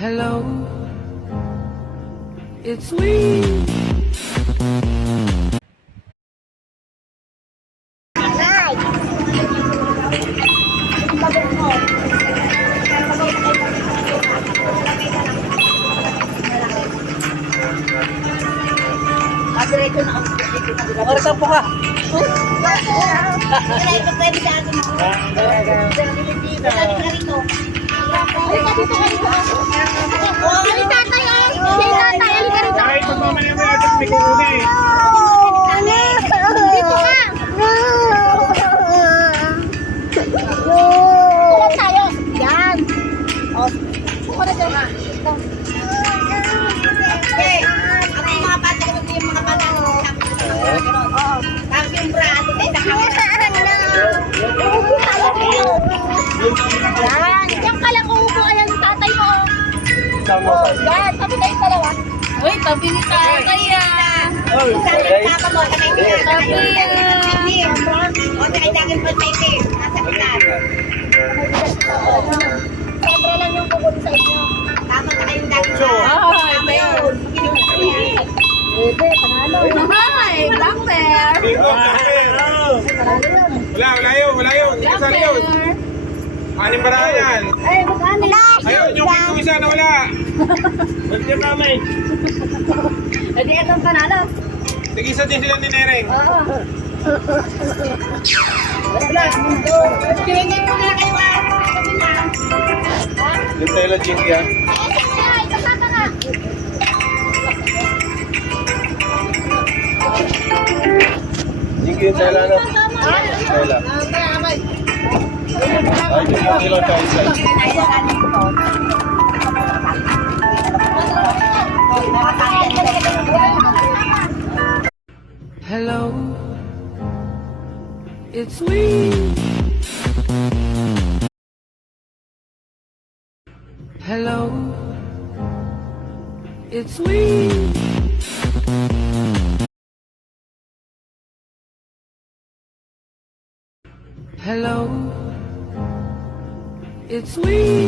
Hello, it's me. Oras po ka. Ay, pagmamali mo natin may kuruna eh. Yan ka lang uupo, ayan yung tatay mo. Yan, tabi kayo dalawa. Uy, tabi ni tatay ah. Sobra lang yung bukod sa inyo. Ay, Bear. Hi, Black Bear. Bingo, wala yun. Hindi kasali yun. Anim baraan yan. Ay, magkano? Ayun, yung isa na wala. Nandiyan kami. Hindi, itong panalo. Tigisa din sila ni Nereng. Oo. Wala, mundo. Tingin mo na kayo ah. Yung tayo lang jinky ah. Ay, kasama nga. Jinky yung tayo lang ano? Tayo lang. Ay, yung ilaw tayo isa. Hello, it's me. Hello, it's me. Hello, it's me.